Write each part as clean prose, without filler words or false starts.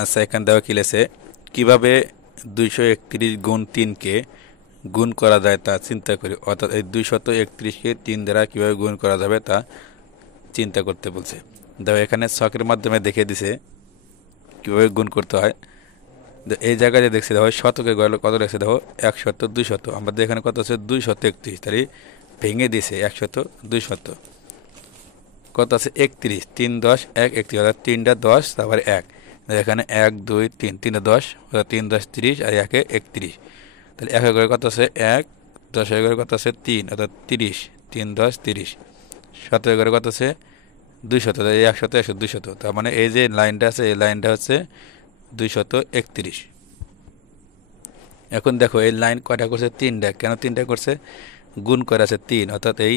আচ্ছা, এখানে দেওয়া কি লেছে, কিভাবে 231 গুণ 3-কে গুণ করা যায় তা চিন্তা করি। অর্থাৎ এই 231-কে 3 দ্বারা কিভাবে গুণ করা যাবে তা চিন্তা করতে বলছে। দেখো এখানে ছকের মাধ্যমে দেখিয়ে দিছে কিভাবে গুণ করতে হয়। এই জায়গায় যে দেখছি দেখো শতকে গেল কত লেখছে, দেখো 100 200, আমাদের এখানে কত আছে 231, তাহলে ভেঙে দিছে 100 200, কত আছে 31, 3 10 1 31, অর্থাৎ 3টা 10 তারপরে 1, এখানে 1 2 3, 3টা 10 অর্থাৎ 3 10 30 আর 1 31, তাহলে 1 করে কত আছে 1, 10 করে কত আছে 3 অর্থাৎ 30, 3 10 30, 17 করে কত আছে 200, তাহলে 100 100 200, তার মানে এই যে লাইনটা আছে এই লাইনটা হচ্ছে 231। এখন দেখো এই লাইন কয়টা করছে 3টা, কেন 3টা করছে, গুণ করে আছে 3, অর্থাৎ এই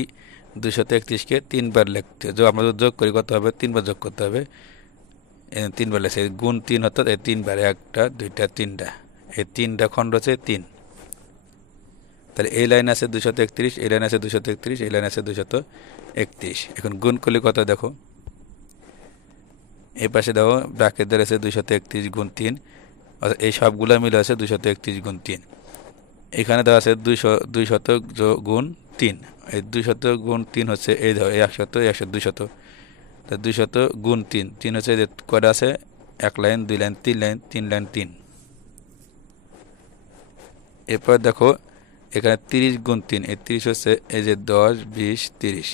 231-কে 3 বার লিখতে, আমরা যোগ করি কত হবে 3 বার যোগ করতে হবে, 3 বার লেখছে গুণ 3, অর্থাৎ এই 3 বার, 1টা 2টা 3টা, এই 3টা খণ্ড হচ্ছে 3, তাহলে এই লাইন আছে 231, এই লাইন আছে 231, এই লাইন আছে 231। এখন গুণ করলে কত দেখো, এই পাশে দেখো ব্র্যাকেট ধরে আছে 231 গুণ 3, অর্থাৎ এই সবগুলো মিলে আছে 231 গুণ 3। এখানে দেওয়া আছে 200 গুণ 3, এই 200 গুণ 3 হচ্ছে এই ধরো 100 100 200, তা 200 গুণ 3, 3 হচ্ছে যে কয়টা আছে 1 লাইন 2 লাইন 3 লাইন 3 লাইন 3। এরপর দেখো এখানে 30 গুণ 3, এই 30 হচ্ছে এই যে 10 20 30,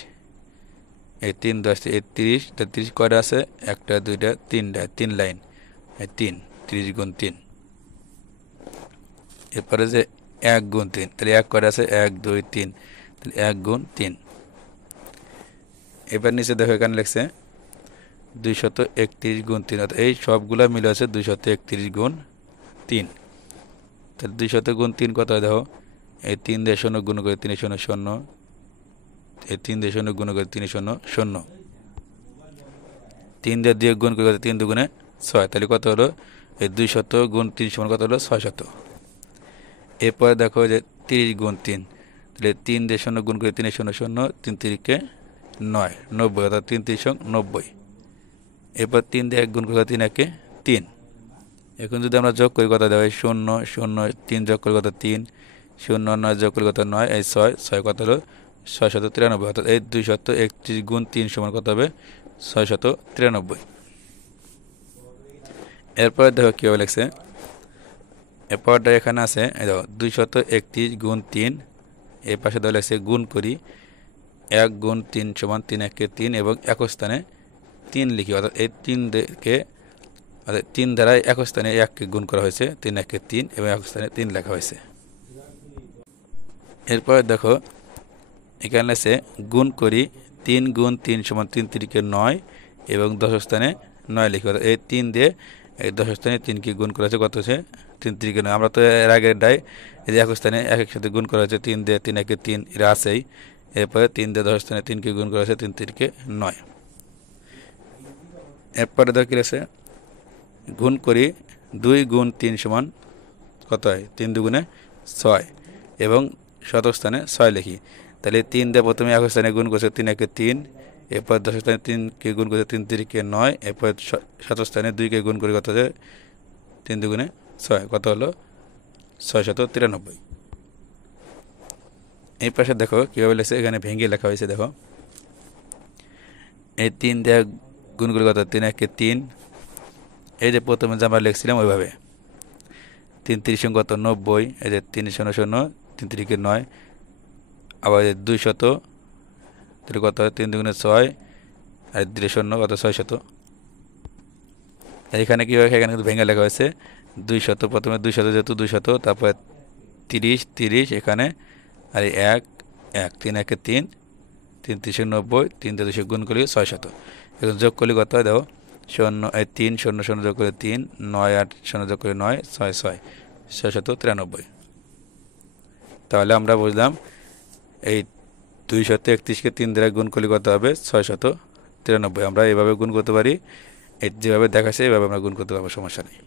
এই 3 10 এই 30, 30 কয়টা আছে 1টা 2টা 3টা 3 লাইন, এই 3 30 গুণ 3। এরপরে যে 1 গুণ 3, তাহলে 1 কয়টা আছে 1 2 3, তাহলে 1 গুণ 3। এবার নিচে দেখো এখানে লিখছে 231 গুণ 3, অর্থাৎ এই সবগুলা মিলে আছে 231 গুণ 3, তাহলে 200 গুণ 3 কত হয় দেখো, এই 3 দিয়ে 0 গুণ করে 3 0 0, এই 3 দিয়ে 0 গুণ করে 3 0 0, 3 দিয়ে 2 গুণ করে 3 2 6, তাহলে কত হলো এই 200 গুণ 3 সমান কত হলো 600। এরপরে দেখো যে 30 গুণ 3, তাহলে 3 দিয়ে 0 গুণ করে 3 0 0, 3 3-কে 9 90, অর্থাৎ 3 3 90। এরপর 3 দিয়ে 1 গুণ করে 3 1-কে 3। এখন যদি আমরা যোগ করি কত দেওয়া হয় 0 0 3 যোগ করি কত 3, 0 9 যোগ করি কত 9, এই 6 6 কত হলো 693, অর্থাৎ এই 231 গুণ 3 সমান কত হবে 693। এরপরে দেখো কীভাবে লিখছে, এরপরটা এখানে আছে এই দেখো 231 গুণ 3, এই পাশে দেওয়া লিখছে গুণ করি 1 গুণ 3 সমান 3 1-কে 3 এবং এক স্থানে 3 লিখি, অর্থাৎ এই 3-কে অর্থাৎ 3 দ্বারা এক স্থানে 1-কে গুণ করা হয়েছে, 3 1-কে 3 এবং এক স্থানে 3 লেখা হয়েছে। এরপরে দেখো এখানে আছে গুণ করি 3 গুণ 3 সমান 3 3-কে 9 এবং 10 স্থানে 9 লিখি, অর্থাৎ এই 3 দিয়ে এই 10 স্থানে 3-কে গুণ করা হয়েছে, কত হচ্ছে 3 3-কে 9। আমরা তো এর আগের ডাই এই যে এক স্থানে এক এক সাথে গুণ করা হয়েছে 3 দিয়ে 3 1-কে 3, এরা আছেই। এরপরে 3 দিয়ে 10 স্থানে 3-কে গুণ করা হয়েছে 3 3-কে 9। এরপরে দেখো কি আছে গুণ করি 2 গুণ 3 সমান কত হয় 3 2 6 এবং শতক স্থানে 6 লিখি, তাহলে 3 দিয়ে প্রথমে এক স্থানে গুণ করছে 3 1-কে 3, এরপর 10 স্থানে 3-কে গুণ করছে 3 3-কে 9, এরপর শতক স্থানে 2-কে গুণ করে কত হচ্ছে 3 2 6, কত হলো 693। এই পাশে দেখো কীভাবে লেখছে, এখানে ভেঙে লেখা হয়েছে দেখো, এই 3 দিয়ে গুণ করে কত 3 1-কে 3, এই যে প্রথমে যে আমরা লিখছিলাম ওইভাবে 3 3 কত 90, এই যে 3 0 0 3 3-কে 9, আবার 200, তাহলে কত হয় 3 2 6 আর 2 0 কত 600। এখানে কি হয়, এখানে কিন্তু ভেঙে লেখা হয়েছে 200, প্রথমে 200 যেহেতু 200, তারপরে 30 30 এখানে, আর 1 1 3 1-কে 3 3 3 90, 3 দিয়ে 200 গুণ করলে 600। এখন যোগ করলে কত হয় দেখো 0 3 0 0 যোগ করে 3 9 8 0 যোগ করে 9 6 6 693। তাহলে আমরা বুঝলাম এই 231-কে 3 দ্বারা গুণ করলে কত হবে 693। আমরা এভাবে গুণ করতে পারি, যেভাবে দেখাচ্ছে এভাবে আমরা গুণ করতে পারবো, সমস্যা নেই।